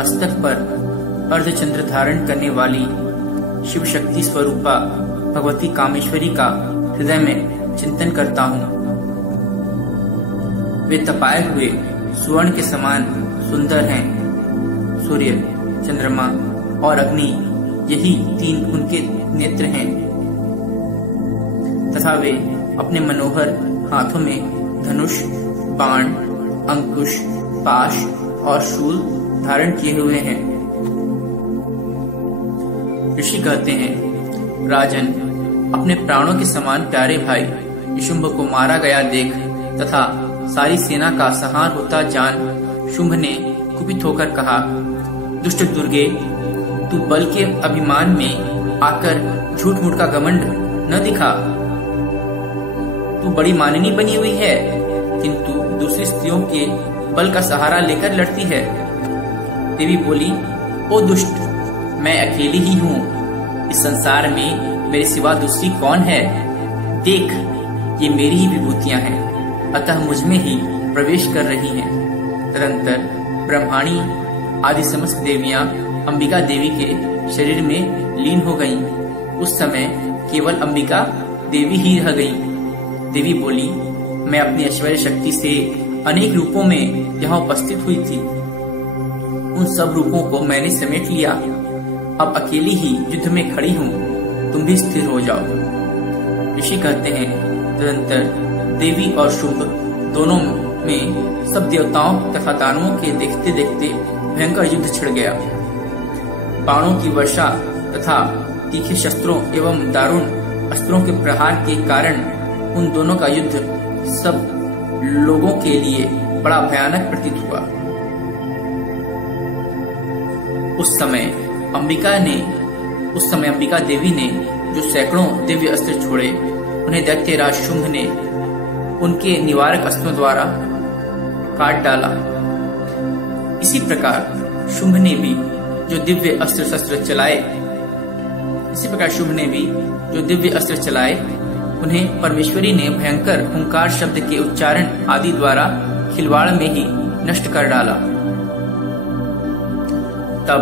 मस्तक पर अर्धचंद्र धारण करने वाली शिव शक्ति स्वरूपा भगवती कामेश्वरी का हृदय में चिंतन करता हूँ। वे तपाए हुए स्वर्ण के समान सुंदर हैं। सूर्य, चंद्रमा और अग्नि, यही तीन उनके नेत्र हैं तथा वे अपने मनोहर हाथों में धनुष, बाण, अंकुश, पाश और शूल धारण किए हुए हैं। ऋषि कहते हैं, राजन, अपने प्राणों के समान प्यारे भाई निशुंभ को मारा गया देख तथा सारी सेना का संहार होता जान शुंभ ने कुपित होकर कहा, दुष्ट दुर्गे, तू बल के अभिमान में आकर झूठ मूठ का घमंड न दिखा। तू बड़ी माननी बनी हुई है, किंतु दूसरी स्त्रियों के बल का सहारा लेकर लड़ती है। देवी बोली, ओ दुष्ट, मैं अकेली ही हूँ। इस संसार में मेरे सिवा दूसरी कौन है? देख, ये मेरी ही विभूतियां हैं, अतः मुझमें ही प्रवेश कर रही हैं। तदंतर ब्रह्माणी आदि समस्त देवियां अंबिका देवी के शरीर में लीन हो गईं। उस समय केवल अंबिका देवी ही रह गईं। देवी बोली, मैं अपनी ऐश्वर्य शक्ति से अनेक रूपों में यहाँ उपस्थित हुई थी। उन सब रूपों को मैंने समेट लिया। अब अकेली ही युद्ध में खड़ी हूँ, तुम भी स्थिर हो जाओ। ऋषि कहते हैं, तदंतर देवी और शुंभ दोनों में सब देवताओं तथा दानवों के देखते देखते भयंकर युद्ध छिड़ गया। बाणों की वर्षा तथा तीखे शस्त्रों एवं दारुण अस्त्रों के प्रहार के कारण उन दोनों का युद्ध सब लोगों के लिए बड़ा भयानक प्रतीत हुआ। उस समय अंबिका देवी ने जो सैकड़ों दिव्य अस्त्र छोड़े, उन्हें दैत्यराज शुंभ ने उनके निवारक अस्त्रों द्वारा काट डाला। इसी प्रकार शुंभ ने भी जो दिव्य अस्त्र चलाए, उन्हें परमेश्वरी ने भयंकर हुंकार शब्द के उच्चारण आदि द्वारा खिलवाड़ में ही नष्ट कर डाला। तब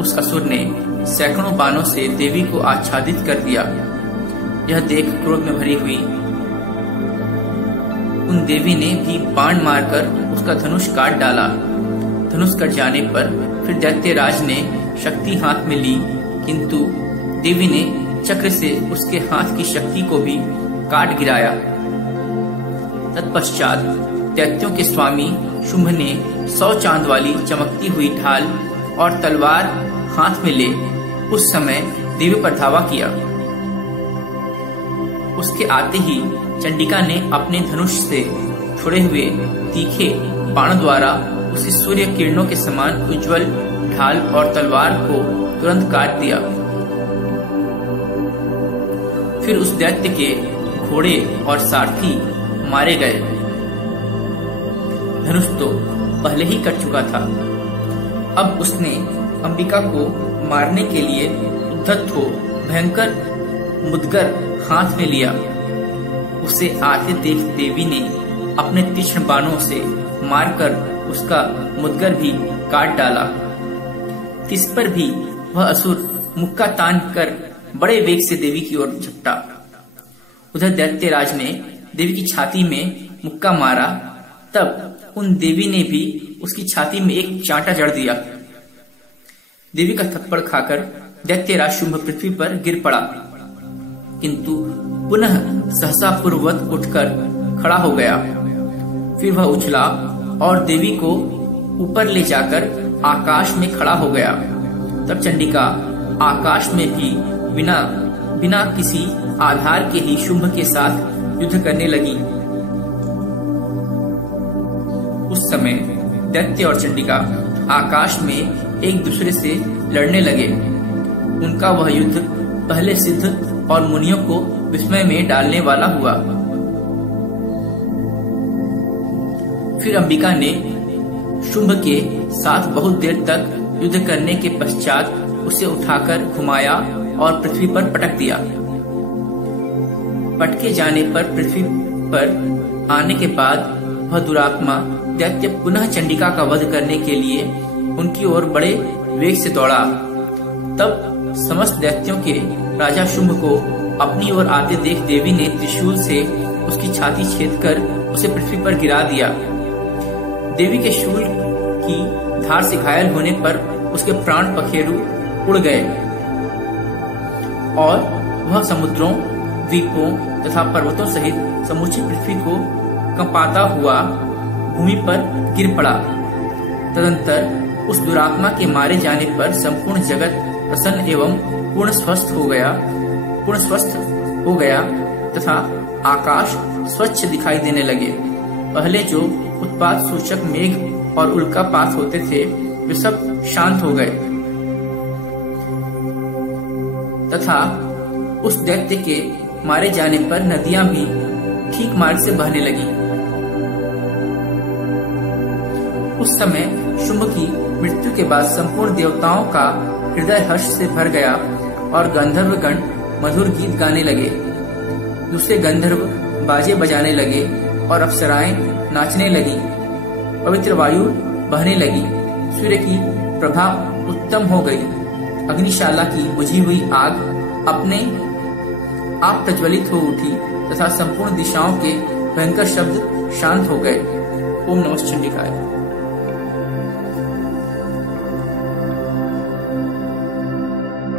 उस असुर ने सैकड़ों बाणों से देवी को आच्छादित कर दिया। यह देख क्रोध में भरी हुई उन देवी ने भी बाण मारकर उसका धनुष काट डाला। धनुष कट जाने पर फिर दैत्यराज ने शक्ति हाथ में ली, किंतु देवी ने चक्र से उसके हाथ की शक्ति को भी काट गिराया। तत्पश्चात दैत्यों के स्वामी शुंभ ने 100 चांद वाली चमकती हुई ढाल और तलवार हाथ में ले उस समय देवी पर धावा किया। उसके आते ही चंडिका ने अपने धनुष से छोड़े हुए तीखे बाणों द्वारा उसे सूर्य किरणों के समान उज्जवल ढाल और तलवार को तुरंत काट दिया। फिर उस दैत्य के घोड़े और सारथी मारे गए। धनुष तो पहले ही कट चुका था। अब उसने अंबिका को मारने के लिए उद्धत हो भयंकर मुदगर हाथ में लिया। उसे आते देख देवी ने अपने तीक्ष्ण बाणों से मारकर उसका मुदगर भी काट डाला। इस पर भी वह असुर मुक्का तान कर बड़े वेग से देवी की ओर झपटा। उधर दैत्यराज ने देवी की छाती में मुक्का मारा। तब उन देवी ने भी उसकी छाती में एक चांटा जड़ दिया। देवी का थप्पड़ खाकर दैत्यराज शुंभ पृथ्वी पर गिर पड़ा, किंतु पुनः सहसा पूर्ववत उठकर खड़ा हो गया। फिर वह उछला और देवी को ऊपर ले जाकर आकाश में खड़ा हो गया। तब चंडिका आकाश में भी बिना किसी आधार के ही शुंभ के साथ युद्ध करने लगी। उस समय दैत्य और चंडिका आकाश में एक दूसरे से लड़ने लगे। उनका वह युद्ध पहले सिद्ध और मुनियों को विस्मय में डालने वाला हुआ। फिर अंबिका ने शुंभ के साथ बहुत देर तक युद्ध करने के पश्चात उसे उठाकर घुमाया और पृथ्वी पर पटक दिया। पटके जाने पर पृथ्वी पर आने के बाद वह दुरात्मा दैत्य पुनः चंडिका का वध करने के लिए उनकी ओर बड़े वेग से दौड़ा। तब समस्त दैत्यों के राजा शुंभ को अपनी ओर आते देख देवी ने त्रिशूल से उसकी छाती छेदकर उसे पृथ्वी पर गिरा दिया। देवी के शूल की धार से घायल होने पर उसके प्राण पखेरु उड़ गए और वह समुद्रों, द्वीपों तथा पर्वतों सहित समूची पृथ्वी को कंपाता हुआ भूमि पर गिर पड़ा। तदंतर उस दुरात्मा के मारे जाने पर संपूर्ण जगत प्रसन्न एवं पूर्ण स्वस्थ हो गया तथा आकाश स्वच्छ दिखाई देने लगे। पहले जो उत्पात सूचक मेघ और उल्कापात होते थे वे सब शांत हो गए तथा उस दैत्य के मारे जाने पर नदियां भी ठीक मार्ग से बहने लगी। उस समय शुंभ की मृत्यु के बाद संपूर्ण देवताओं का हृदय हर्ष से भर गया और गंधर्वगण मधुर गीत गाने लगे। दूसरे गंधर्व बाजे बजाने लगे और अप्सराएं नाचने लगी। पवित्र वायु बहने लगी। सूर्य की प्रभा उत्तम हो गई। अग्निशाला की बुझी हुई आग अपने आप प्रज्वलित हो उठी तथा संपूर्ण दिशाओं के भयंकर शब्द शांत हो गए। ओम नमः चंडिकाय।